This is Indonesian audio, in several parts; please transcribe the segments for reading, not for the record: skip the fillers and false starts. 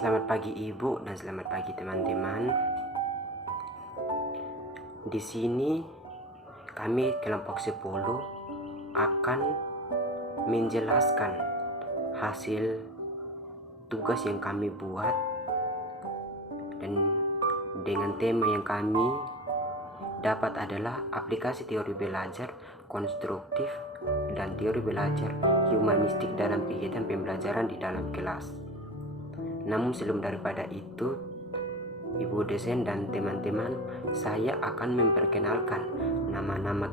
Selamat pagi Ibu dan selamat pagi teman-teman. Di sini kami kelompok 10 akan menjelaskan hasil tugas yang kami buat dan dengan tema yang kami dapat adalah aplikasi teori belajar konstruktif dan teori belajar humanistik dalam kegiatan pembelajaran di dalam kelas. Namun sebelum daripada itu, Ibu dosen dan teman-teman, saya akan memperkenalkan nama-nama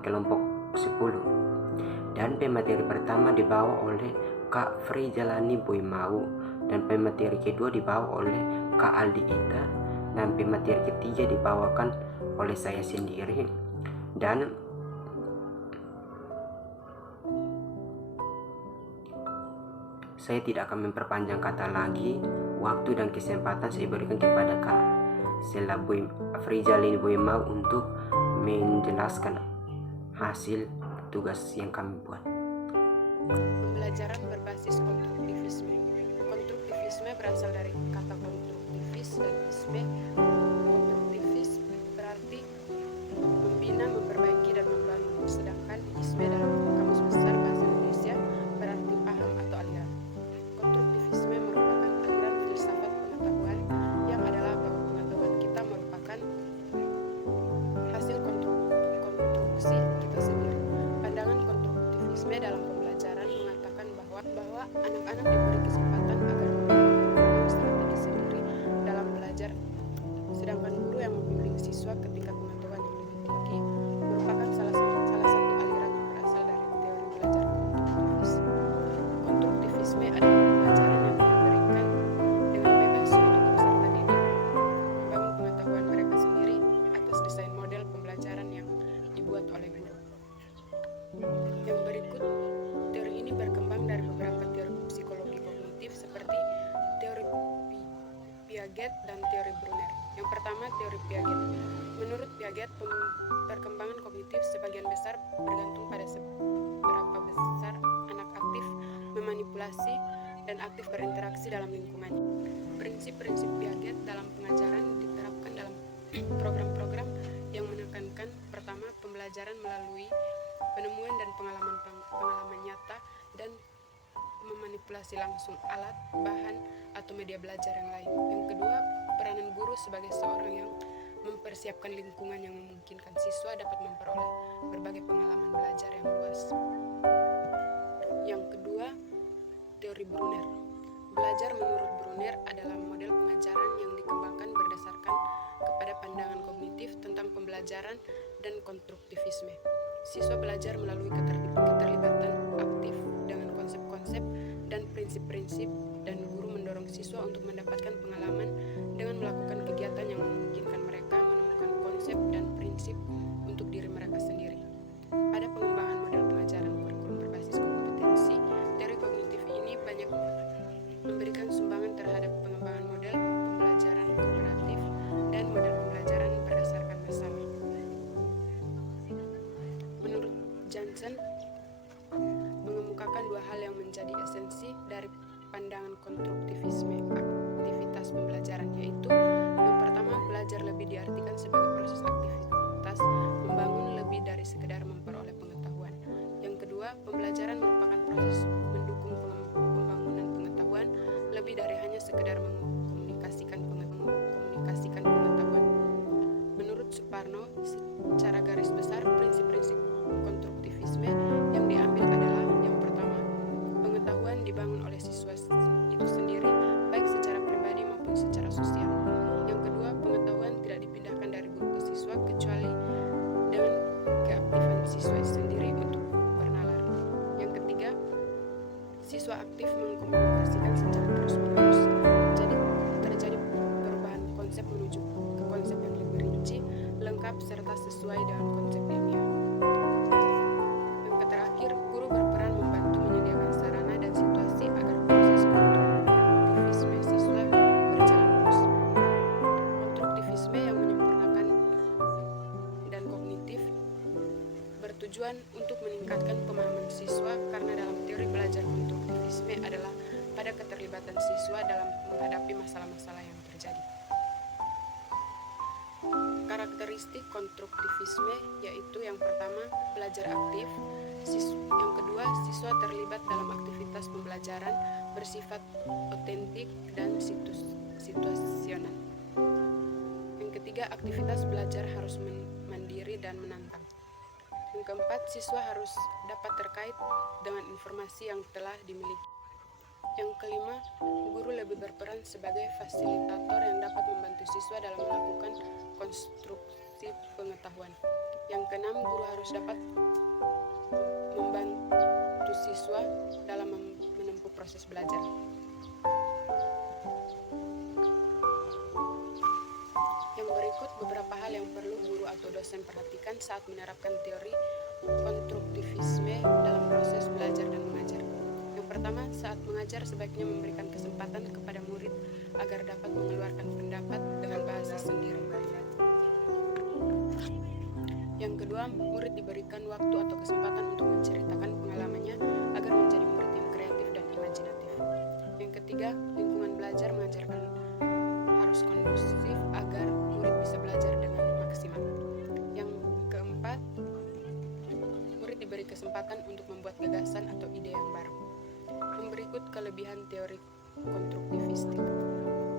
kelompok 10. Dan pemateri pertama dibawa oleh Kak Frijalani Boymau, dan pemateri kedua dibawa oleh Kak Aldi Ita, dan pemateri ketiga dibawakan oleh saya sendiri. Dan saya tidak akan memperpanjang kata lagi. Waktu dan kesempatan saya berikan kepada Kak Frijalani Boymau untuk menjelaskan hasil tugas yang kami buat. Pembelajaran berbasis konstruktivisme. Konstruktivisme berasal dari kata konstruktivis dan isme. Konstruktivis berarti membina, memperbaiki, dan membangun. Sedangkan isme dalam Kamus Besar Bahasa Indonesia berarti paham atau aliran. Konstruktivisme merupakan aliran filsafat pengetahuan yang adalah bahwa pengetahuan kita merupakan hasil konstruksi kita sendiri. Pandangan konstruktivisme dalam pembelajaran mengatakan bahwa anak-anak diberi kesempatan agar memiliki strategi sendiri dalam belajar, sedangkan guru yang membimbing siswa ketika pengetahuan yang lebih tinggi merupakan salah satu aliran yang berasal dari teori belajar konstruktivis. Konstruktivisme adalah pembelajaran yang memberikan dengan bebas untuk peserta didik membangun pengetahuan mereka sendiri atas desain model pembelajaran yang dibuat oleh guru. Yang berikut, teori ini berkembang dari beberapa teori psikologi kognitif seperti teori Piaget dan teori Brunner. Yang pertama, teori Piaget. Menurut Piaget, perkembangan kognitif sebagian besar bergantung pada seberapa besar anak aktif memanipulasi dan aktif berinteraksi dalam lingkungannya. Prinsip-prinsip Piaget dalam pengajaran diterapkan dalam program-program yang menekankan pertama, pembelajaran melalui penemuan dan pengalaman nyata dan memanipulasi langsung alat, bahan, atau media belajar yang lain. Yang kedua, peranan guru sebagai seorang yang mempersiapkan lingkungan yang memungkinkan siswa dapat memperoleh berbagai pengalaman belajar yang luas. Yang kedua, teori Brunner. Belajar menurut Brunner adalah model pengajaran yang dikembangkan berdasarkan kepada pandangan kognitif tentang pembelajaran dan konstruktivisme. Siswa belajar melalui keterlibatan aktif dengan konsep-konsep dan prinsip-prinsip, dan guru mendorong siswa untuk mendapatkan pengalaman dengan melakukan kegiatan yang memungkinkan mereka menemukan konsep dan prinsip untuk diri mereka sendiri. Pada pengembangan model pengajaran kurikulum berbasis kompetensi, teori kognitif ini banyak memberikan sumbangan terhadap pengembangan model pembelajaran kooperatif dan model pembelajaran berdasarkan masalah. Menurut Johnson, mengemukakan dua hal yang menjadi esensi dari pandangan konstruktivisme aktivitas pembelajaran, yaitu yang pertama, belajar lebih diartikan sebagai proses aktivitas membangun lebih dari sekedar memperoleh pengetahuan. Yang kedua, pembelajaran merupakan proses mendukung pembangunan pengetahuan lebih dari hanya sekedar mengkomunikasikan pengetahuan. Menurut Suparno, secara garis besar prinsip-prinsip konstruktivisme yang diambil adalah yang pertama, pengetahuan dibangun oleh siswa itu sendiri baik secara pribadi maupun secara sosial. Yang kedua, pengetahuan tidak dipindahkan dari guru ke siswa kecuali dengan keaktifan siswa sendiri untuk bernalar. Yang ketiga, siswa aktif mengkomunikasikan secara terus-menerus. Jadi terjadi perubahan konsep menuju ke konsep yang lebih rinci, lengkap, serta sesuai dengan konsep ilmiah. Yang terakhir, guru berperan membantu menyediakan sarana dan situasi agar proses konstruktivisme siswa berjalan lurus. Konstruktivisme yang menyempurnakan dan kognitif bertujuan untuk meningkatkan pemahaman siswa, karena dalam teori belajar konstruktivisme adalah pada ada keterlibatan siswa dalam menghadapi masalah-masalah yang terjadi. Karakteristik konstruktivisme yaitu yang pertama, belajar aktif. Yang kedua, siswa terlibat dalam aktivitas pembelajaran bersifat otentik dan situasional. Yang ketiga, aktivitas belajar harus mandiri dan menantang. Yang keempat, siswa harus dapat terkait dengan informasi yang telah dimiliki. Yang kelima, guru lebih berperan sebagai fasilitator yang dapat membantu siswa dalam melakukan konstruksi pengetahuan. Yang keenam, guru harus dapat membantu siswa dalam menempuh proses belajar. Yang berikut beberapa hal yang perlu guru atau dosen perhatikan saat menerapkan teori konstruktivisme dalam proses belajar dan mengajar. Yang pertama, saat mengajar sebaiknya memberikan kesempatan kepada murid agar dapat mengeluarkan pendapat dengan bahasa sendiri. Yang kedua, murid diberikan waktu atau kesempatan untuk menceritakan pengalamannya agar menjadi murid yang kreatif dan imajinatif. Yang ketiga, lingkungan belajar mengajarkan harus kondusif agar murid bisa belajar dengan maksimal. Yang keempat, murid diberi kesempatan untuk membuat gagasan atau ide yang baru. Yang berikut kelebihan teori konstruktivistik.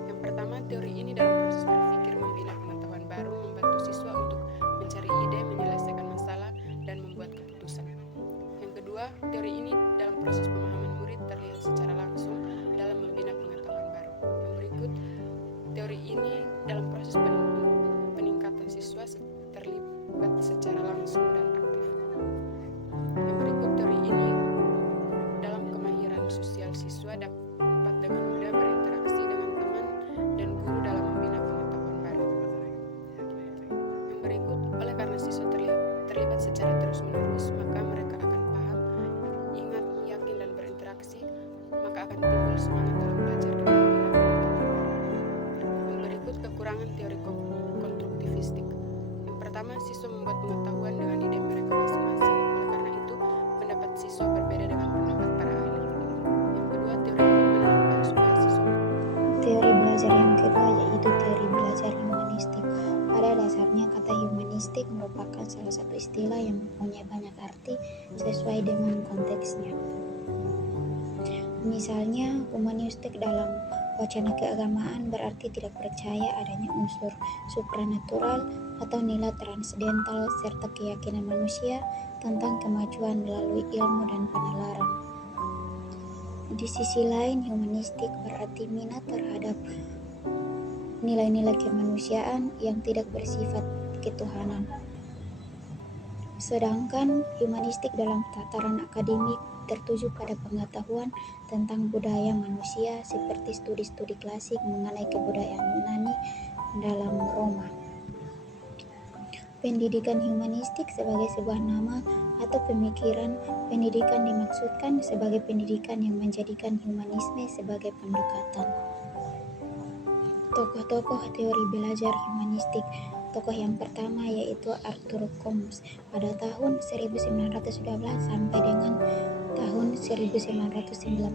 Yang pertama, teori ini dalam proses berpikir membina pengetahuan baru, membantu siswa untuk mencari ide, menyelesaikan masalah, dan membuat keputusan. Yang kedua, teori ini dalam proses pemahaman murid terlihat secara langsung dalam membina pengetahuan baru. Yang berikut, teori ini dalam proses peningkatan siswa terlibat secara langsung dan aktif. Yang berikut, teori ini dalam kemahiran sosial siswa dapat dengan mudah berinteraksi dengan teman dan guru dalam membina pengetahuan baru. Yang berikut, oleh karena siswa terlibat secara terus-menerus, maka mereka akan paham, ingat, yakin, dan berinteraksi, maka akan timbul semangat dalam belajar dan membina pengetahuan baru. Yang berikut kekurangan teori konstruktivistik. Yang pertama, siswa membuat pengetahuan dengan ide mereka masing-masing. Oleh karena itu, pendapat siswa berbeda dengan pendapat para ahli. Yang kedua, teori ini menanamkan supaya siswa. Teori belajar yang kedua yaitu teori belajar humanistik. Pada dasarnya kata humanistik merupakan salah satu istilah yang mempunyai banyak arti sesuai dengan konteksnya. Misalnya, humanistik dalam wacana keagamaan berarti tidak percaya adanya unsur supranatural atau nilai transendental serta keyakinan manusia tentang kemajuan melalui ilmu dan penalaran. Di sisi lain, humanistik berarti minat terhadap nilai-nilai kemanusiaan yang tidak bersifat ketuhanan. Sedangkan humanistik dalam tataran akademik tertuju pada pengetahuan tentang budaya manusia seperti studi-studi klasik mengenai kebudayaan Yunani dalam Roma. Pendidikan humanistik sebagai sebuah nama atau pemikiran pendidikan dimaksudkan sebagai pendidikan yang menjadikan humanisme sebagai pendekatan. Tokoh-tokoh teori belajar humanistik. Tokoh yang pertama yaitu Arthur Combs pada tahun 1912 sampai dengan tahun 1999.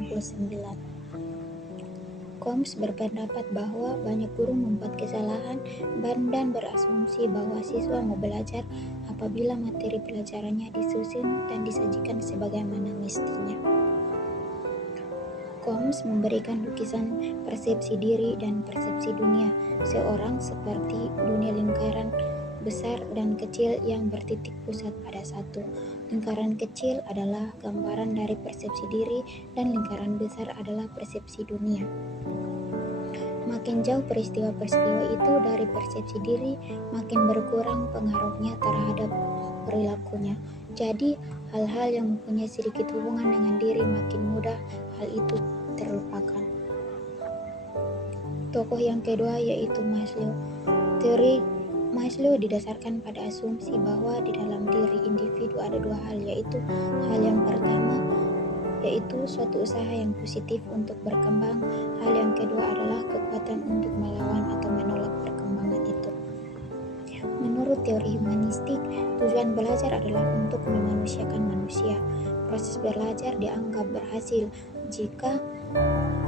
Combs berpendapat bahwa banyak guru membuat kesalahan dan berasumsi bahwa siswa mau belajar apabila materi pelajarannya disusun dan disajikan sebagaimana mestinya. Combs memberikan lukisan persepsi diri dan persepsi dunia seorang seperti dunia lingkaran besar dan kecil yang bertitik pusat pada satu. Lingkaran kecil adalah gambaran dari persepsi diri dan lingkaran besar adalah persepsi dunia. Makin jauh peristiwa-peristiwa itu dari persepsi diri, makin berkurang pengaruhnya terhadap perilakunya. Jadi, hal-hal yang mempunyai sedikit hubungan dengan diri makin mudah hal itu terlupakan. Tokoh yang kedua yaitu Maslow. Teori Maslow didasarkan pada asumsi bahwa di dalam diri individu ada dua hal, yaitu hal yang pertama yaitu suatu usaha yang positif untuk berkembang, hal yang kedua adalah kekuatan untuk melawan atau menolak perkembangan itu. Menurut teori humanistik, tujuan belajar adalah untuk memanusiakan manusia. Proses belajar dianggap berhasil jika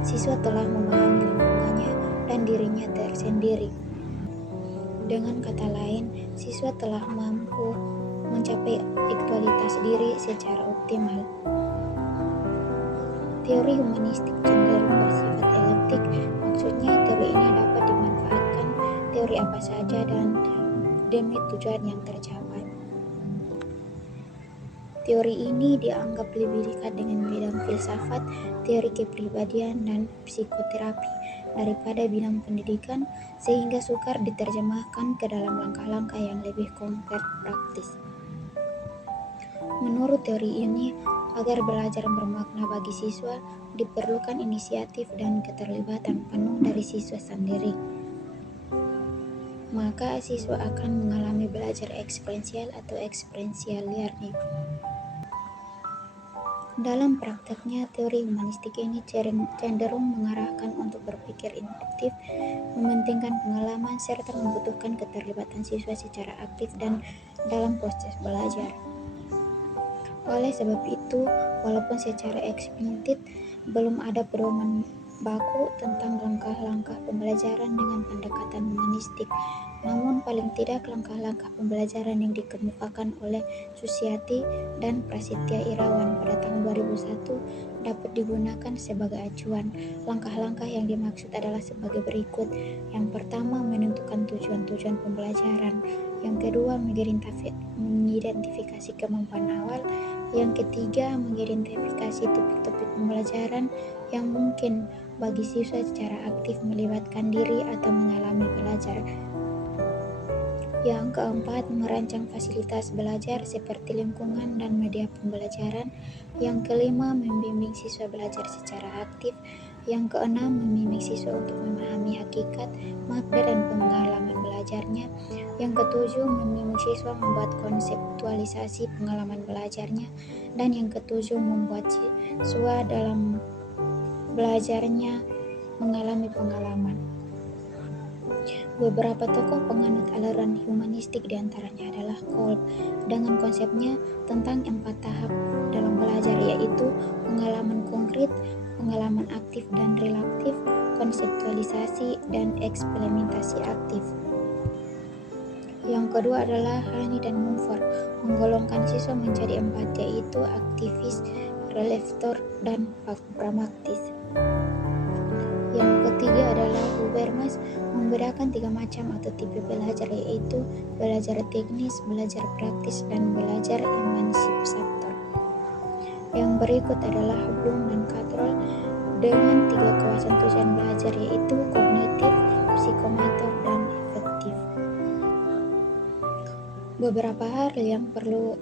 siswa telah memahami lingkungannya dan dirinya tersendiri. Dengan kata lain, siswa telah mampu mencapai aktualitas diri secara optimal. Teori humanistik cenderung bersifat eliptik, maksudnya teori ini dapat dimanfaatkan teori apa saja dan demi tujuan yang tercapai. Teori ini dianggap lebih dekat dengan bidang filsafat, teori kepribadian, dan psikoterapi daripada bidang pendidikan, sehingga sukar diterjemahkan ke dalam langkah-langkah yang lebih konkret praktis. Menurut teori ini, agar belajar bermakna bagi siswa, diperlukan inisiatif dan keterlibatan penuh dari siswa sendiri. Maka siswa akan mengalami belajar eksperiensial atau experiential learning. Dalam prakteknya, teori humanistik ini cenderung mengarahkan untuk berpikir induktif, mementingkan pengalaman, serta membutuhkan keterlibatan siswa secara aktif dan dalam proses belajar. Oleh sebab itu, walaupun secara eksplisit belum ada pedoman baku tentang langkah-langkah pembelajaran dengan pendekatan humanistik, namun paling tidak langkah-langkah pembelajaran yang dikemukakan oleh Susiati dan Prasetya Irawan pada tahun 2001 dapat digunakan sebagai acuan. Langkah-langkah yang dimaksud adalah sebagai berikut. Yang pertama, menentukan tujuan-tujuan pembelajaran. Yang kedua, mengidentifikasi kemampuan awal. Yang ketiga, mengidentifikasi topik-topik pembelajaran yang mungkin bagi siswa secara aktif melibatkan diri atau mengalami belajar. Yang keempat, merancang fasilitas belajar seperti lingkungan dan media pembelajaran. Yang kelima, membimbing siswa belajar secara aktif. Yang keenam, membimbing siswa untuk memahami hakikat, makna dan pengalaman belajarnya. Yang ketujuh, membimbing siswa membuat konseptualisasi pengalaman belajarnya. Dan yang ketujuh, membuat siswa dalam belajarnya mengalami pengalaman. Beberapa tokoh penganut aliran humanistik diantaranya adalah Kolb dengan konsepnya tentang 4 tahap dalam belajar, yaitu pengalaman konkret, pengalaman aktif dan relatif, konseptualisasi, dan eksperimentasi aktif. Yang kedua adalah Hani dan Mumford menggolongkan siswa menjadi 4, yaitu aktivis, reflektor, dan pragmatis. Yang ketiga adalah Habermas membedakan 3 macam atau tipe belajar, yaitu belajar teknis, belajar praktis, dan belajar emansipator. Yang berikut adalah Bloom dan Carroll dengan 3 kawasan tujuan belajar, yaitu kognitif, psikomotor, dan afektif. Beberapa hal yang perlu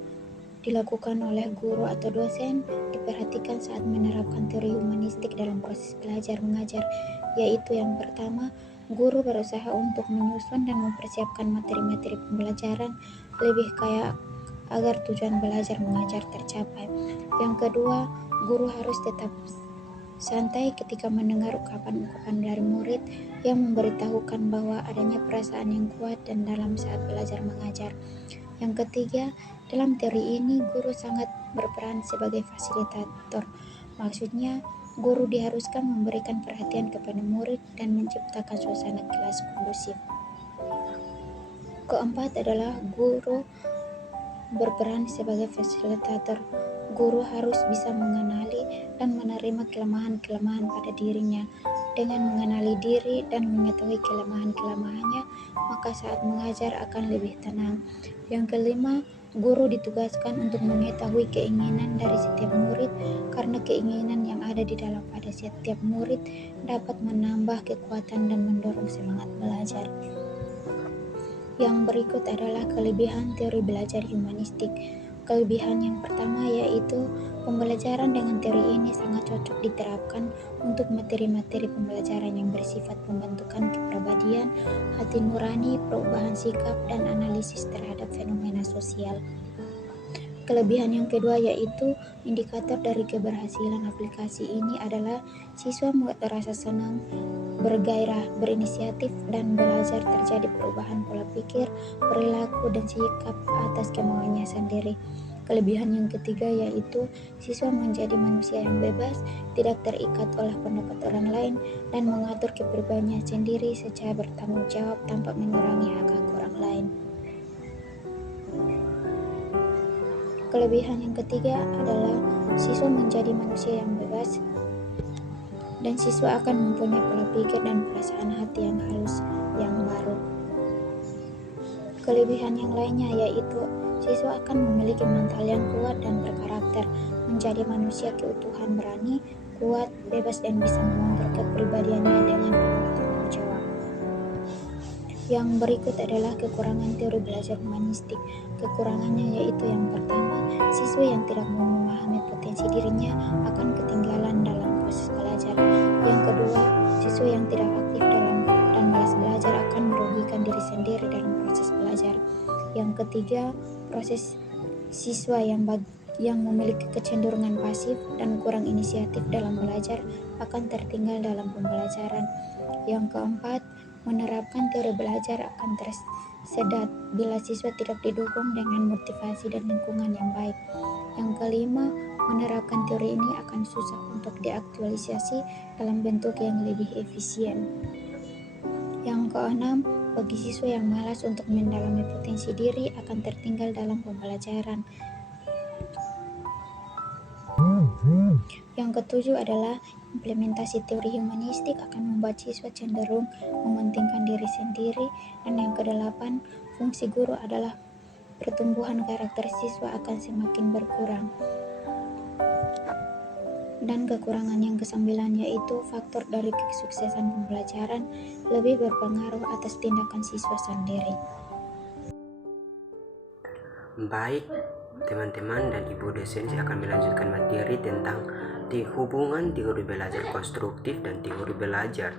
dilakukan oleh guru atau dosen diperhatikan saat menerapkan teori humanistik dalam proses belajar mengajar, yaitu yang pertama, guru berusaha untuk menyusun dan mempersiapkan materi-materi pembelajaran lebih kaya agar tujuan belajar mengajar tercapai. Yang kedua, guru harus tetap santai ketika mendengar ungkapan-ungkapan dari murid yang memberitahukan bahwa adanya perasaan yang kuat dan dalam saat belajar mengajar. Yang ketiga, dalam teori ini guru sangat berperan sebagai fasilitator. Maksudnya, guru diharuskan memberikan perhatian kepada murid dan menciptakan suasana kelas kondusif. Keempat adalah guru berperan sebagai fasilitator. Guru harus bisa mengenali dan menerima kelemahan-kelemahan pada dirinya. Dengan mengenali diri dan mengetahui kelemahan-kelemahannya, maka saat mengajar akan lebih tenang. Yang kelima, guru ditugaskan untuk mengetahui keinginan dari setiap murid, karena keinginan yang ada di dalam pada setiap murid dapat menambah kekuatan dan mendorong semangat belajar. Yang berikut adalah kelebihan teori belajar humanistik. Kelebihan yang pertama yaitu pembelajaran dengan teori ini sangat cocok diterapkan untuk materi-materi pembelajaran yang bersifat pembentukan kepribadian, hati nurani, perubahan sikap, dan analisis terhadap fenomena sosial. Kelebihan yang kedua yaitu indikator dari keberhasilan aplikasi ini adalah siswa merasa senang, bergairah, berinisiatif, dan belajar terjadi perubahan pola pikir, perilaku, dan sikap atas kemauannya sendiri. Kelebihan yang ketiga yaitu siswa menjadi manusia yang bebas, tidak terikat oleh pendapat orang lain, dan mengatur kepribadiannya sendiri secara bertanggung jawab tanpa mengurangi hak-hak orang lain. Kelebihan yang ketiga adalah siswa menjadi manusia yang bebas, dan siswa akan mempunyai pola pikir dan perasaan hati yang halus yang baru. Kelebihan yang lainnya yaitu siswa akan memiliki mental yang kuat dan berkarakter, menjadi manusia keutuhan, berani, kuat, bebas, dan bisa mengontrol kepribadiannya dengan penuh tanggung jawab. Yang berikut adalah kekurangan teori belajar humanistik. Kekurangannya yaitu yang pertama, siswa yang tidak memahami potensi dirinya akan ketinggalan dalam proses belajar. Yang kedua, siswa yang tidak aktif dan malas belajar akan merugikan diri sendiri dalam proses belajar. Yang ketiga, proses siswa yang memiliki kecenderungan pasif dan kurang inisiatif dalam belajar akan tertinggal dalam pembelajaran. Yang keempat, menerapkan teori belajar akan tersedat bila siswa tidak didukung dengan motivasi dan lingkungan yang baik. Yang kelima, menerapkan teori ini akan susah untuk diaktualisasi dalam bentuk yang lebih efisien. Yang keenam, bagi siswa yang malas untuk mendalami potensi diri akan tertinggal dalam pembelajaran. Yang ketujuh adalah implementasi teori humanistik akan membuat siswa cenderung mementingkan diri sendiri. Dan yang kedelapan, fungsi guru adalah pertumbuhan karakter siswa akan semakin berkurang. Dan kekurangan yang kesembilan yaitu faktor dari kesuksesan pembelajaran lebih berpengaruh atas tindakan siswa sendiri. Baik, teman-teman dan ibu dosen, saya akan melanjutkan materi tentang hubungan teori belajar konstruktif dan teori belajar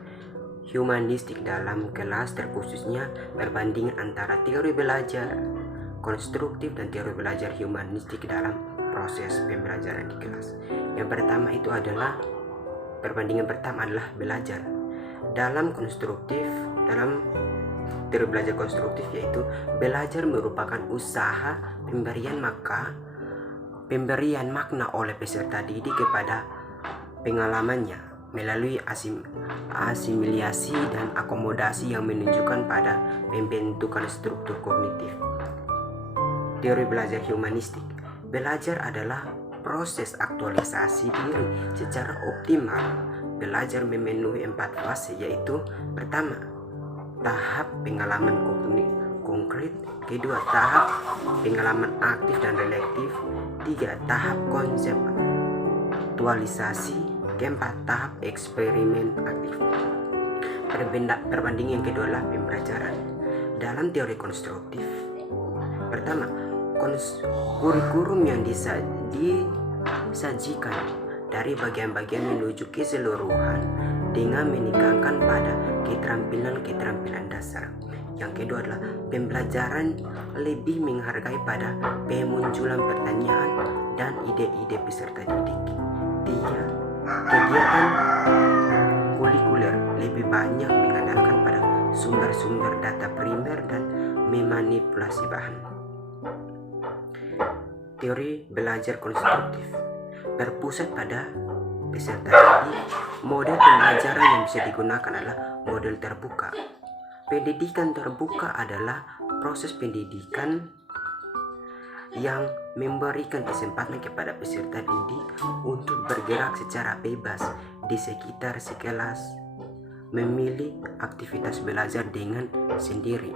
humanistik dalam kelas, terkhususnya perbandingan antara teori belajar konstruktif dan teori belajar humanistik dalam proses pembelajaran di kelas. Yang pertama itu adalah perbandingan pertama adalah belajar dalam teori belajar konstruktif, yaitu belajar merupakan usaha pemberian makna oleh peserta didik kepada pengalamannya melalui asimilasi dan akomodasi yang menunjukkan pada pembentukan struktur kognitif. Teori belajar humanistik, belajar adalah proses aktualisasi diri secara optimal. Belajar memenuhi 4 fase, yaitu pertama, tahap pengalaman konkret, kedua, tahap pengalaman aktif dan reflektif, tiga, tahap konseptualisasi, keempat, tahap eksperimen aktif. Perbandingan yang kedua adalah pembelajaran dalam teori konstruktif. Pertama, kurikulum yang disajikan dari bagian-bagian menuju keseluruhan dengan menekankan pada keterampilan dasar. Yang kedua adalah pembelajaran lebih menghargai pada pemunculan pertanyaan dan ide-ide peserta didik. Tiga, kegiatan kulikuler lebih banyak mengandalkan pada sumber-sumber data primer dan memanipulasi bahan. Teori belajar konstruktif berpusat pada peserta didik. Model pembelajaran yang bisa digunakan adalah model terbuka. Pendidikan terbuka adalah proses pendidikan yang memberikan kesempatan kepada peserta didik untuk bergerak secara bebas di sekitar sekelas, memilih aktivitas belajar dengan sendiri.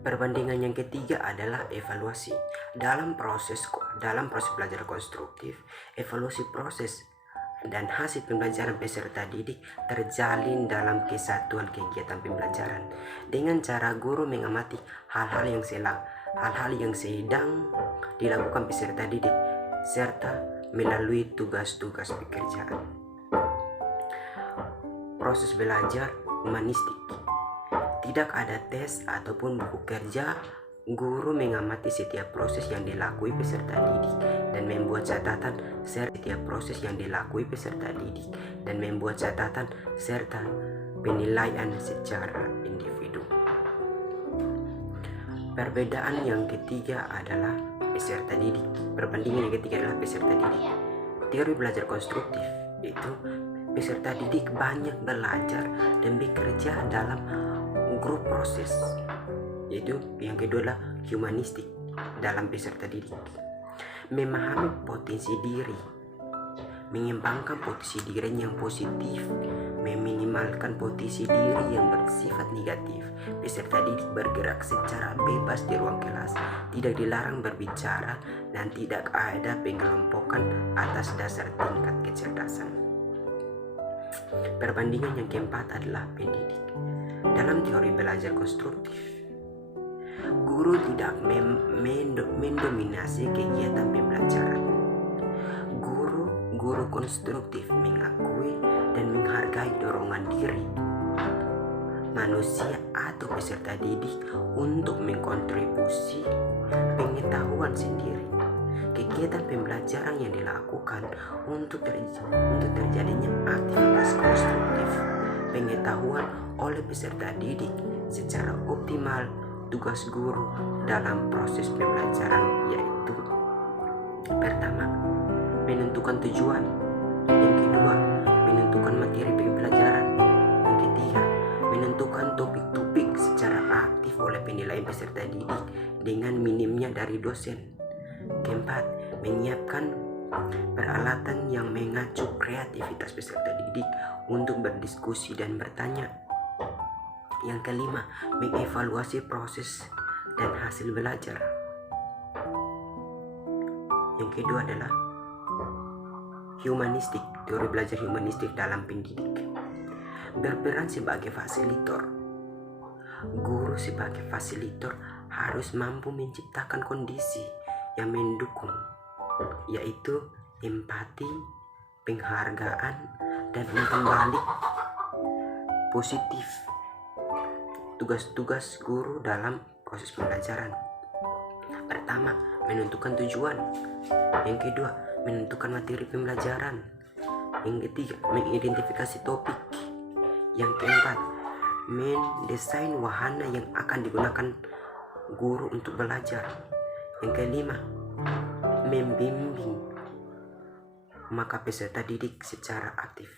Perbandingan yang ketiga adalah evaluasi. Dalam proses belajar konstruktif, evaluasi proses dan hasil pembelajaran peserta didik terjalin dalam kesatuan kegiatan pembelajaran dengan cara guru mengamati hal-hal yang sedang dilakukan peserta didik serta melalui tugas-tugas pekerjaan. Proses belajar humanistik. Tidak ada tes ataupun buku kerja. Guru mengamati setiap proses yang dilalui peserta didik dan membuat catatan serta penilaian secara individu. Perbedaan yang ketiga adalah peserta didik. Perbandingan yang ketiga adalah peserta didik. Teori belajar konstruktif itu peserta didik banyak belajar dan bekerja dalam grup proses. Yaitu yang kedua adalah humanistik dalam peserta didik. Memahami potensi diri, mengembangkan potensi diri yang positif, meminimalkan potensi diri yang bersifat negatif. Peserta didik bergerak secara bebas di ruang kelas, tidak dilarang berbicara, dan tidak ada pengelompokan atas dasar tingkat kecerdasan. Perbandingan yang keempat adalah pendidik. Dalam teori belajar konstruktif, guru tidak mendominasi kegiatan pembelajaran. Guru konstruktif mengakui dan menghargai dorongan diri manusia atau peserta didik untuk mengkontribusi pengetahuan sendiri. Kegiatan pembelajaran yang dilakukan untuk terjadinya aktivitas konstruktif pengetahuan oleh peserta didik secara optimal. Tugas guru dalam proses pembelajaran yaitu: pertama, menentukan tujuan. Yang kedua, menentukan materi pembelajaran. Yang ketiga, menentukan topik-topik secara aktif oleh penilaian peserta didik dengan minimnya dari dosen. Keempat, menyiapkan peralatan yang mengacu kreativitas peserta didik untuk berdiskusi dan bertanya. Yang kelima, mengevaluasi proses dan hasil belajar. Yang kedua adalah humanistik, teori belajar humanistik dalam pendidik. Berperan sebagai fasilitator. Guru sebagai fasilitator harus mampu menciptakan kondisi yang mendukung, yaitu empati, penghargaan, dan umpan balik positif. Tugas-tugas guru dalam proses pembelajaran: pertama, menentukan tujuan. Yang kedua, menentukan materi pembelajaran. Yang ketiga, mengidentifikasi topik. Yang keempat, mendesain wahana yang akan digunakan guru untuk belajar. Yang kelima, membimbing maka peserta didik secara aktif.